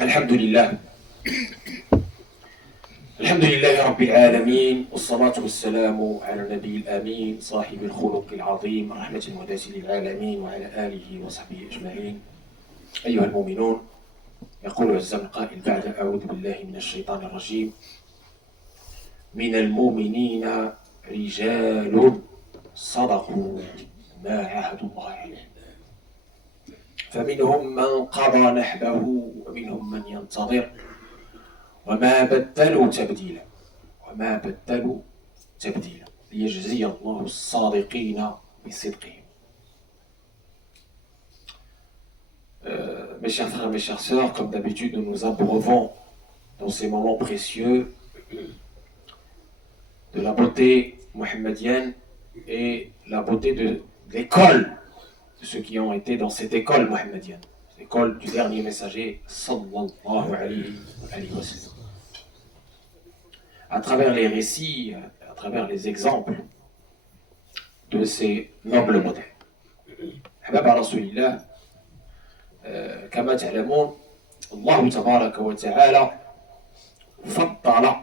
الحمد لله الحمد لله رب العالمين، والصلاة والسلام على النبي الأمين صاحب الخلق العظيم رحمة وهداة للعالمين وعلى آله وصحبه أجمعين. أيها المؤمنون، يقول عز من قائل بعد: أعوذ بالله من الشيطان الرجيم: من المؤمنين رجال صدقوا ما عاهدوا الله عليه، فمنهم من قضى نحبه ومنهم من ينتظر وما بدلوا تبديلا ليجزي الله الصادقين بصدقهم. Mes chers frères, mes chères sœurs, comme d'habitude, nous nous abreuvons dans ces moments précieux de la beauté mohammedienne et la beauté de l'école de ceux qui ont été dans cette école mohammedienne, l'école du dernier messager sallallahu alayhi wa sallam. À travers les récits, à travers les exemples de ces nobles modèles. أحباب رسول الله، كما تعلمون الله تبارك وتعالى فضل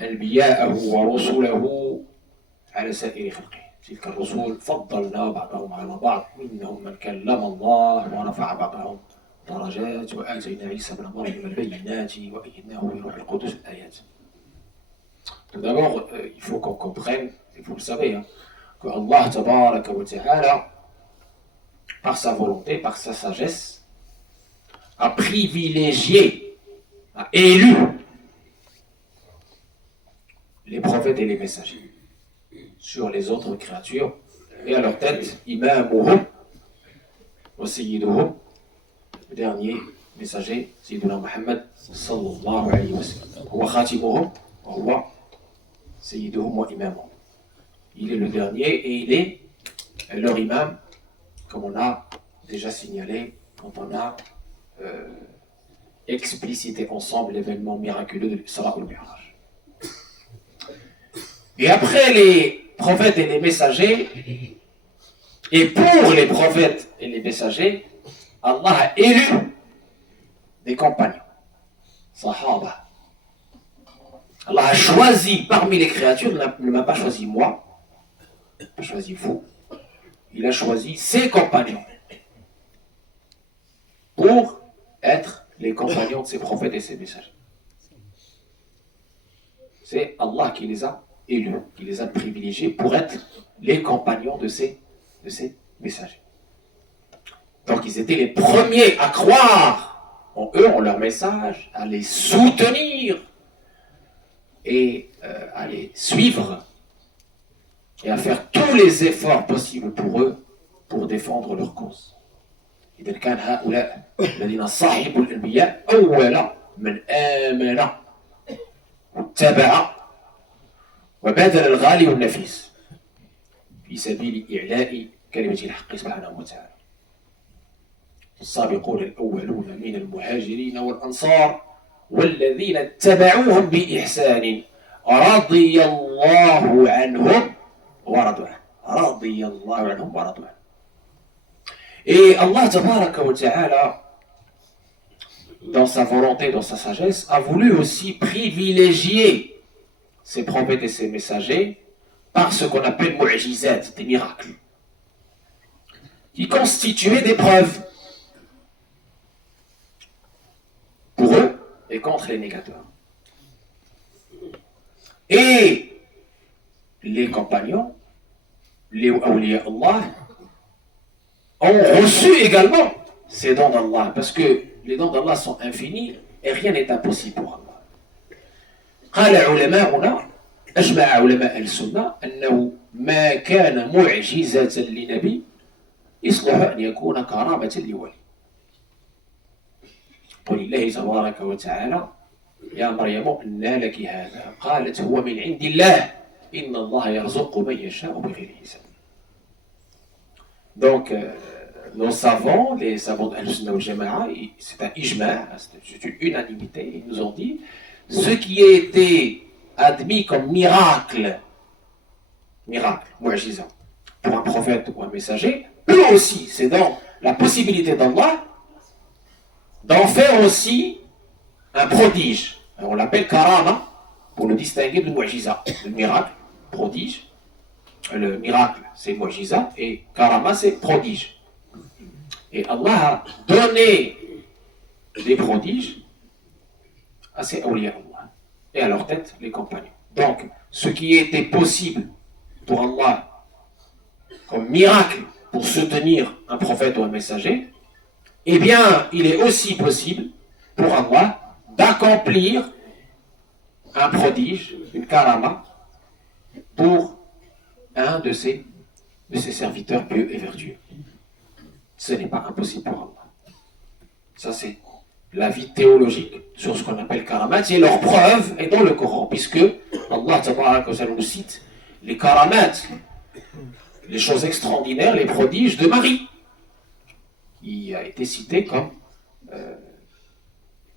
أنبياءه ورسله على سائر خلقه. تلك الرسل فضلنا بعضهم على بعض، منهم من كلم الله ورفع بعضهم درجات وآتينا عيسى ابن مريم البينات وأيدناه بروح القدس الآيات. Tout d'abord, il faut qu'on comprenne, et vous le savez, que Allah tabaraka wa ta'ala, par sa volonté, par sa sagesse, a privilégié, a élu les prophètes et les messagers sur les autres créatures, et à leur tête, imamuhum wa sayyiduhum, le dernier messager, Sayyiduna Muhammad sallallahu alayhi wa sallam. Wa khatimuhum wa huwa sayyiduhum wa imamuhum. Il est le dernier et il est leur imam, comme on a déjà signalé quand on a explicité ensemble l'événement miraculeux de l'Isra wal Mi'raj. Et après les prophètes et les messagers, et pour les prophètes et les messagers, Allah a élu des compagnons, Sahaba. Allah a choisi parmi les créatures, il ne m'a pas choisi moi, il n'a pas choisi vous, il a choisi ses compagnons pour être les compagnons de ses prophètes et ses messagers. C'est Allah qui les a élus, qui les a privilégiés pour être les compagnons de ses messagers. Donc ils étaient les premiers à croire en eux, en leur message, à les soutenir et à les suivre et à faire tous les efforts possibles pour eux pour défendre leur cause. إذا كان هؤلاء الذين صاحبوا الأنبياء أول من آمن واتبع وبذل الغالي والنفيس في سبيل إعلاء كلمة الحق سبحانه وتعالى. السابقون الأولون من المهاجرين والأنصار والذين اتبعوهم بإحسان رضي الله عنهم ورضوا عنه. رضي الله عنهم ورضوا عنه. Et Allah tabaraka wa ta'ala, dans sa volonté, dans sa sagesse, a voulu aussi privilégier ses prophètes et ses messagers par ce qu'on appelle mu'jizat, des miracles, qui constituaient des preuves pour eux et contre les négateurs. Et les compagnons, les awliya Allah, ont reçu également ces dons d'Allah, parce que les dons d'Allah sont infinis et rien n'est impossible pour Allah. قال علماؤنا، أجمع علماء السنة أنه ما كان معجزة لنبي يصلح أن يكون كرامة لولي. قل الله تبارك وتعالى: يا مريم أنى لك هذا؟ قالت: هو من عند الله إن الله يرزق من يشاء بغير حساب. Donc, nos savants, les savants de Al-Sunnah wal-Jama'a, c'est un ijma', c'est une unanimité, ils nous ont dit ce qui a été admis comme miracle, mu'jiza, pour un prophète ou un messager, eux aussi, c'est dans la possibilité d'Allah d'en faire aussi un prodige. On l'appelle karama pour le distinguer de mu'jiza, le miracle, prodige. Le miracle, c'est mu'jiza et karama, c'est prodige. Et Allah a donné des prodiges à ses awliya Allah et à leur tête les compagnons. Donc, ce qui était possible pour Allah comme miracle pour soutenir un prophète ou un messager, eh bien, il est aussi possible pour Allah d'accomplir un prodige, une karama, pour un de ses serviteurs pieux et vertueux. Ce n'est pas impossible pour Allah. Ça, c'est l'avis théologique sur ce qu'on appelle karamat, et leur preuve est dans le Coran, puisque Allah nous cite les karamats, les choses extraordinaires, les prodiges de Marie. Il a été cité comme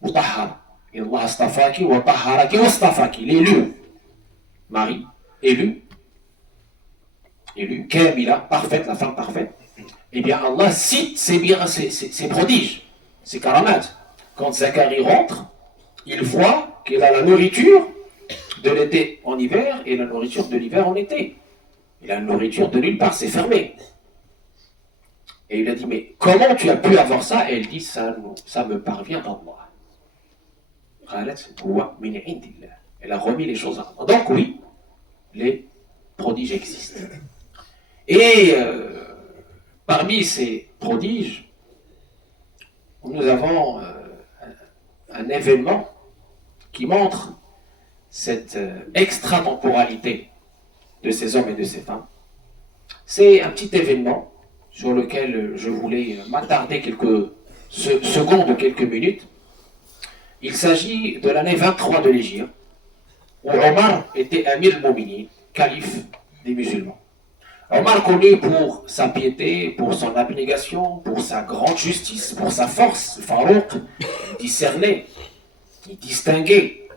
Mutahhara. Allah astafaki wa tahharaki wa astafaki, l'élu. Marie, élue, Kamila, parfaite, la femme parfaite. Eh bien, Allah cite ses prodiges, ses karamats. Quand Zacharie rentre, il voit qu'il a la nourriture de l'été en hiver et la nourriture de l'hiver en été. Il a la nourriture de nulle part, c'est fermé. Et il a dit, mais comment tu as pu avoir ça? Et elle dit, ça me parvient d'Allah. Elle a remis les choses à Allah. Donc oui, les prodiges existent. Et parmi ces prodiges, nous avons un événement qui montre cette extratemporalité de ces hommes et de ces femmes. C'est un petit événement sur lequel je voulais m'attarder quelques secondes, quelques minutes. Il s'agit de l'année 23 de l'Hégire, où Omar était Amir al-Mouminin, calife des musulmans. Omar connu pour sa piété, pour son abnégation, pour sa grande justice, pour sa force, Farouk, il discernait, il distinguait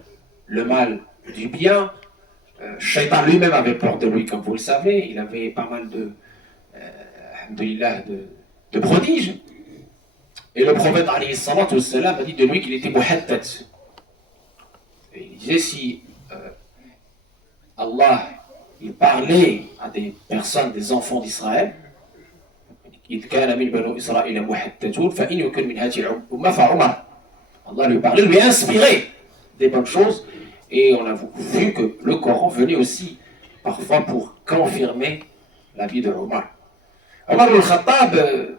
le mal du bien. Shaitan lui-même avait peur de lui, comme vous le savez, il avait pas mal de prodiges. Et le prophète alayhi salatu wassalam a dit de lui qu'il était muhaddad. Et il disait si Allah il parlait à des personnes, des enfants d'Israël, Allah lui parlait, lui inspirait des bonnes choses. Et on a vu que le Coran venait aussi parfois pour confirmer la vie de Omar. Omar al-Khattab,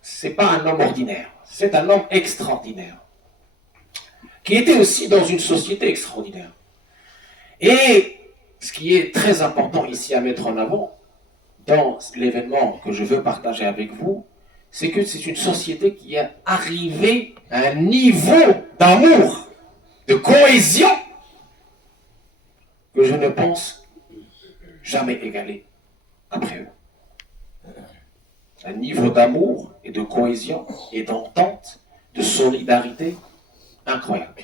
c'est pas un homme ordinaire, c'est un homme extraordinaire, qui était aussi dans une société extraordinaire. Et ce qui est très important ici à mettre en avant, dans l'événement que je veux partager avec vous, c'est que c'est une société qui est arrivée à un niveau d'amour, de cohésion, que je ne pense jamais égaler après eux. Un niveau d'amour et de cohésion et d'entente, de solidarité incroyable.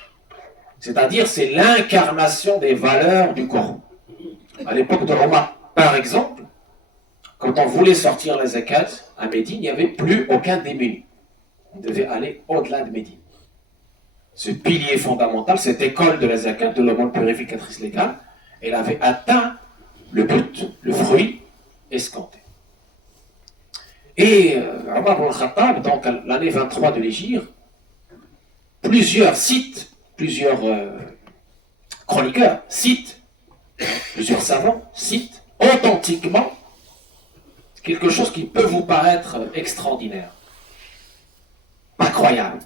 C'est-à-dire, c'est l'incarnation des valeurs du Coran. À l'époque de Omar, par exemple, quand on voulait sortir la zakat à Médine, il n'y avait plus aucun démuni. On devait aller au-delà de Médine. Ce pilier fondamental, cette école de la zakat, de l'aumône purificatrice légale, elle avait atteint le but, le fruit escompté. Et Omar al-Khattab, donc l'année 23 de l'Hégire, plusieurs chroniqueurs citent, plusieurs savants citent authentiquement quelque chose qui peut vous paraître extraordinaire, incroyable.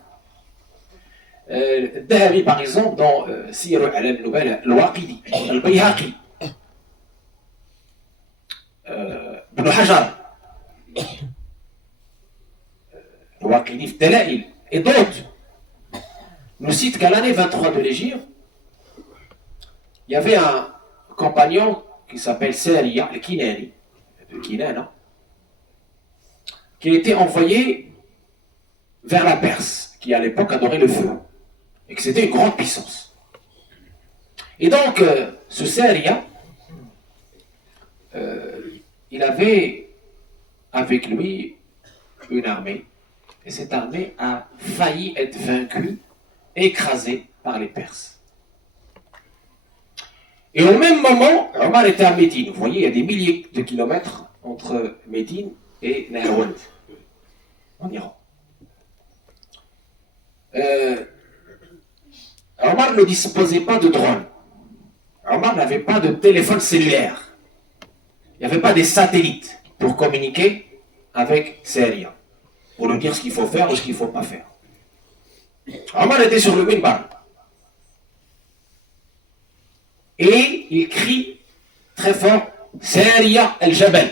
Dahabi, par exemple, dans Siyar al-Nubala, al-Waqidi, al-Bayhaqi, Ibn Hajar, al-Waqidi, Dalail, et d'autres, nous citent qu'à l'année 23 de l'Hégire, il y avait un compagnon qui s'appelle Sariya al-Kinani, de Kinana, qui a été envoyé vers la Perse, qui à l'époque adorait le feu, et que c'était une grande puissance. Et donc, ce Sariya, il avait avec lui une armée, et cette armée a failli être vaincu, écrasé par les Perses. Et au même moment, Omar était à Médine. Vous voyez, il y a des milliers de kilomètres entre Médine et Nahrawand, en Iran. Omar ne disposait pas de drone. Omar n'avait pas de téléphone cellulaire. Il n'y avait pas des satellites pour communiquer avec Saria, pour lui dire ce qu'il faut faire ou ce qu'il ne faut pas faire. Omar était sur le minbar. Et il crie très fort Saria al-Jabal.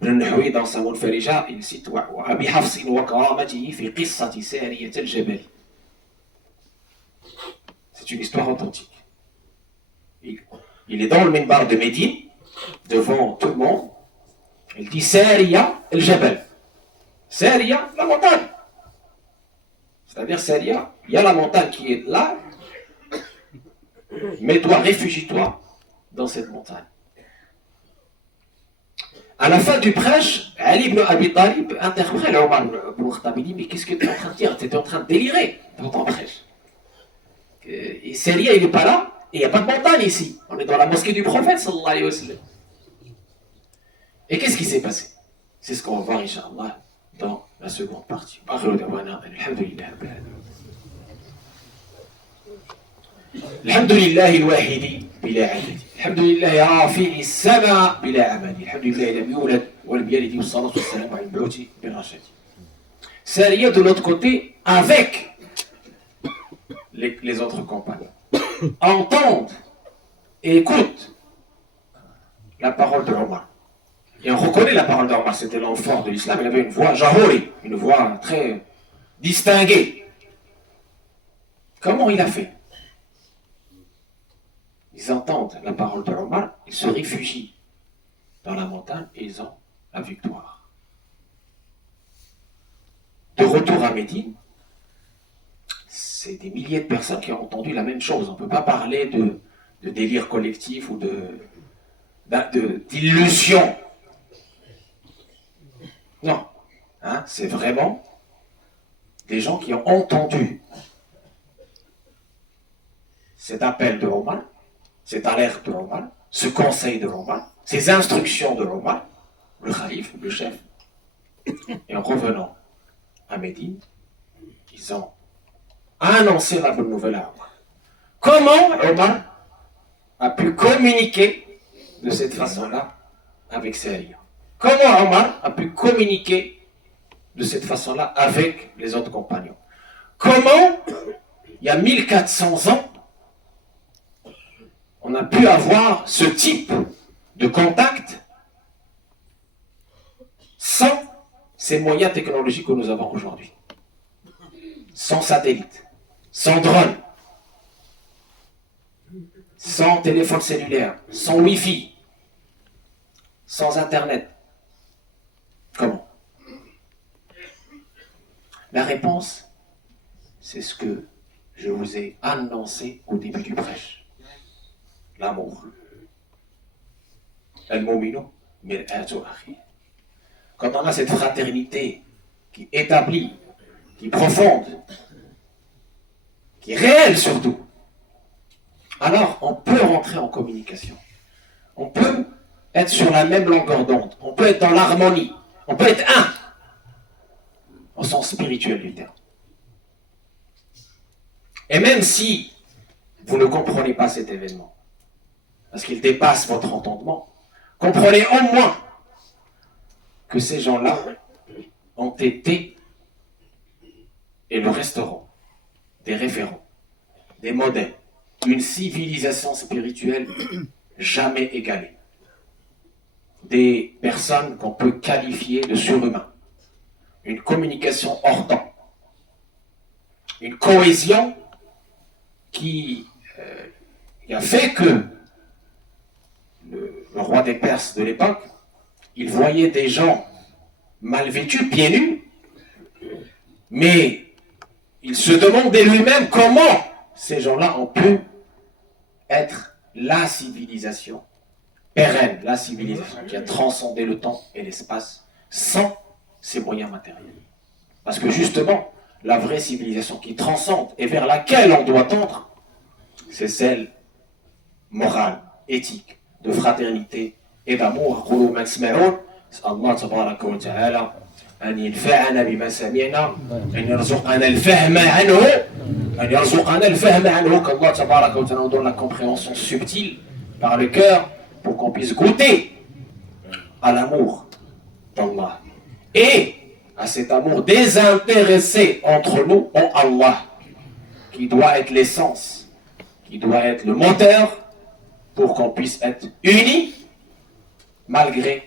Ibn Nahwi dans sa Munfarija, il cite Abi Hafsin wa karamatihi fi qissati Saria al-Jabal. C'est une histoire authentique. Il est dans le minbar de Médine, devant tout le monde. Il dit Saria al-Jabal. Saria, la montagne. C'est-à-dire Saria, il y a la montagne qui est là, mais toi, réfugie-toi dans cette montagne. À la fin du prêche, Ali ibn Abi Talib interprète Omar ibn Khattab. Il dit, mais qu'est-ce que tu es en train de dire? Tu es en train de délirer dans ton prêche. Et Saria, il n'est pas là, et il n'y a pas de montagne ici. On est dans la mosquée du prophète, sallallahu alayhi wa sallam. Et qu'est-ce qui s'est passé? C'est ce qu'on va voir, Inch'Allah, dans la seconde partie. الحمد لله الواحد بلا عدد الحمد لله رافع السماء بلا عمد الحمد لله لم يولد ولم يلد والصلاة والسلام على المبعوث بالرشاد. Saria de l'autre côté avec les autres compagnons entendent et écoutent la parole de Omar. Et on reconnaît la parole d'Omar, c'était l'enfant de l'islam, il avait une voix jahori, une voix très distinguée. Comment il a fait? Ils entendent la parole de Omar, ils se réfugient dans la montagne et ils ont la victoire. De retour à Médine, c'est des milliers de personnes qui ont entendu la même chose. On ne peut pas parler de délire collectif ou d'illusion. Non, hein, c'est vraiment des gens qui ont entendu cet appel de Omar, cette alerte de Omar, ce conseil de Omar, ces instructions de Omar, le calife, le chef. Et en revenant à Médine, ils ont annoncé la bonne nouvelle à Omar. Comment Omar a pu communiquer de cette façon-là avec Saria? Comment Omar a pu communiquer de cette façon-là avec les autres compagnons? Comment, il y a 1400 ans, on a pu avoir ce type de contact sans ces moyens technologiques que nous avons aujourd'hui? Sans satellite, sans drone, sans téléphone cellulaire, sans Wi-Fi, sans Internet. Comment? La réponse, c'est ce que je vous ai annoncé au début du prêche. L'amour. Al-mu'minu mir'atu akhi. Quand on a cette fraternité qui est établie, qui est profonde, qui est réelle surtout, alors on peut rentrer en communication. On peut être sur la même longueur d'onde. On peut être dans l'harmonie. On peut être un, au sens spirituel du terme. Et même si vous ne comprenez pas cet événement, parce qu'il dépasse votre entendement, comprenez au moins que ces gens-là ont été et le resteront des référents, des modèles, une civilisation spirituelle jamais égalée. Des personnes qu'on peut qualifier de surhumains, une communication hors temps, une cohésion qui a fait que le roi des Perses de l'époque, il voyait des gens mal vêtus, pieds nus, mais il se demandait lui-même comment ces gens-là ont pu être la civilisation pérenne, la civilisation qui a transcendé le temps et l'espace sans ses moyens matériels. Parce que justement, la vraie civilisation qui transcende et vers laquelle on doit tendre, c'est celle morale, éthique, de fraternité et d'amour. قولوا ما تسمعون. نسأل الله تبارك وتعالى أن ينفعنا بما سمعنا، أن يرزقنا الفهم عنه، أن يرزقنا الفهم عنه، qu'Allah تبارك وتعالى nous donne la compréhension subtile par le cœur pour qu'on puisse goûter à l'amour d'Allah et à cet amour désintéressé entre nous en Allah, qui doit être l'essence, qui doit être le moteur pour qu'on puisse être unis malgré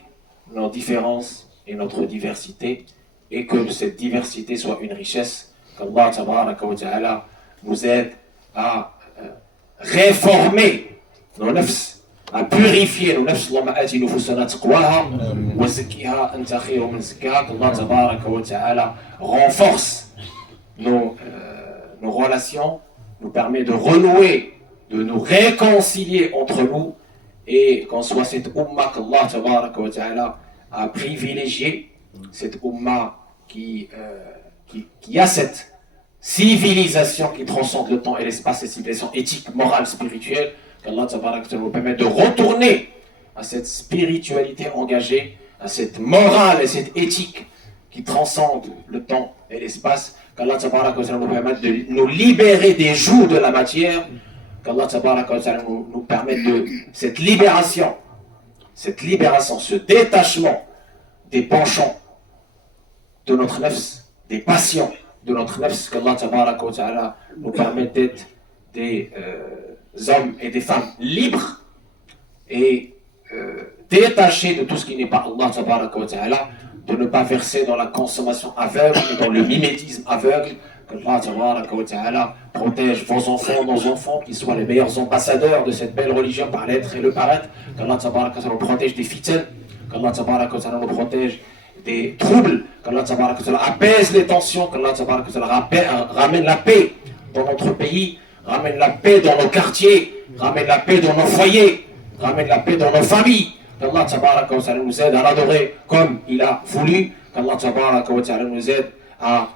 nos différences et notre diversité, et que cette diversité soit une richesse, qu'Allah tabaraka wa ta'ala nous aide à réformer nos nafs, à purifier nos nafs. Allahumma ati nufusana taqwaha wa zakkiha anta khayru man zakkaha. Allah tabaraka wa ta'ala renforce nos relations, nous permet de renouer, de nous réconcilier entre nous, et qu'on soit cette umma qu'Allah tabaraka wa ta'ala a privilégié, cette umma qui a cette civilisation qui transcende le temps et l'espace, cette civilisation éthique, morale, spirituelle, qu'Allah tabaraka wa ta'ala nous permet de retourner à cette spiritualité engagée, à cette morale et cette éthique qui transcende le temps et l'espace, qu'Allah tabaraka wa ta'ala nous permette de nous libérer des jougs de la matière, qu'Allah tabaraka wa ta'ala nous permette de cette libération, ce détachement des penchants de notre nafs, des passions de notre nafs, qu'Allah tabaraka wa ta'ala nous permette d'être des hommes et des femmes libres et détachés de tout ce qui n'est pas Allah tabaraka wa ta'ala, de ne pas verser dans la consommation aveugle et dans le mimétisme aveugle. qu'Allah tabaraka wa ta'ala protège vos enfants, nos enfants, qu'ils soient les meilleurs ambassadeurs de cette belle religion par l'être et le paraître, qu'Allah tabaraka wa ta'ala nous protège des fitnes, qu'Allah tabaraka wa ta'ala nous protège des troubles, qu'Allah tabaraka wa ta'ala apaise les tensions, qu'Allah tabaraka wa ta'ala ramène la paix dans notre pays, ramène la paix dans nos quartiers, ramène la paix dans nos foyers, ramène la paix dans nos familles, qu'Allah tabaraka wa ta'ala nous aide à l'adorer comme il a voulu, qu'Allah tabaraka wa ta'ala nous aide à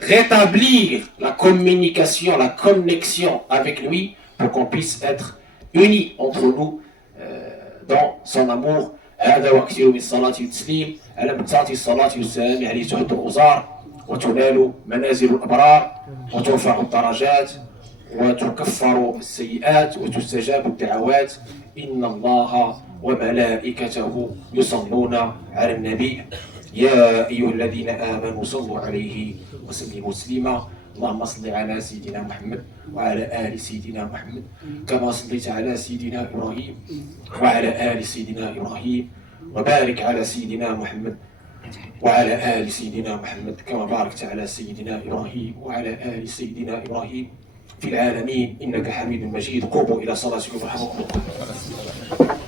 rétablir la communication, la connexion avec lui pour qu'on puisse être unis entre nous dans son amour. هذا وكثير من الصلاة والتسليم على متعة الصلاة والسلام عليه تهد الأوزار وتنال منازل الأبرار وترفع الدرجات وتكفر السيئات وتستجاب الدعوات. إن الله وملائكته يصلون على النبي يا أيها الذين آمنوا صلوا عليه وسلموا تسليما. اللهم صل على سيدنا محمد وعلى آل سيدنا محمد كما صليت على سيدنا إبراهيم وعلى آل سيدنا إبراهيم، وبارك على سيدنا محمد وعلى آل سيدنا محمد كما باركت على سيدنا إبراهيم وعلى آل سيدنا إبراهيم في العالمين إنك حميد مجيد. قوموا إلى صلاتكم ورحمكم الله.